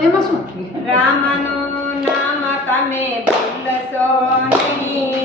એમાં શું? રામનું નામ તમે ભૂલશો નહીં.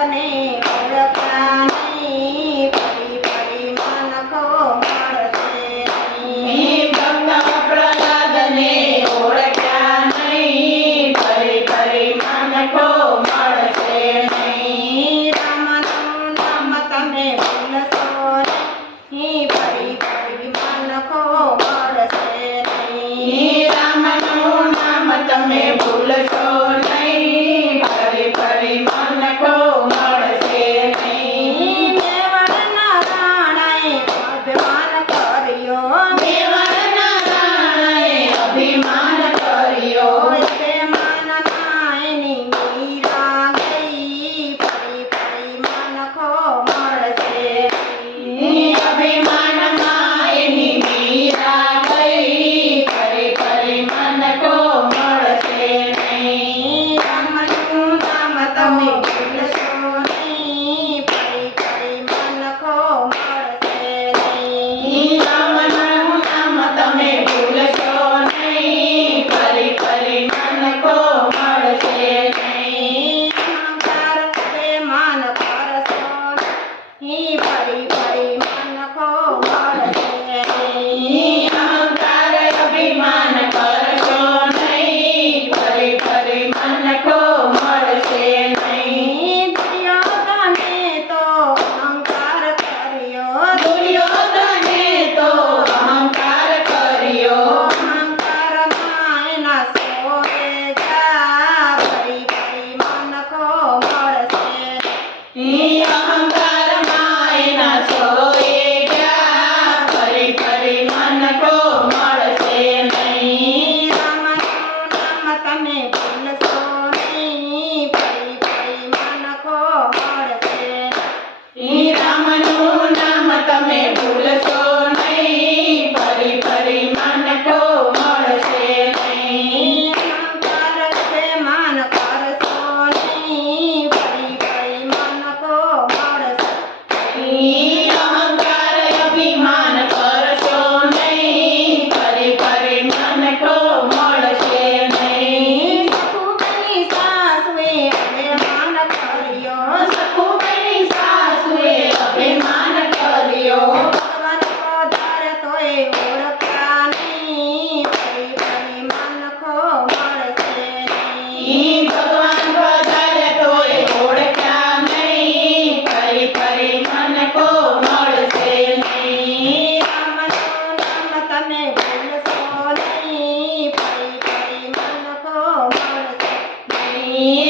తనే Amém. e me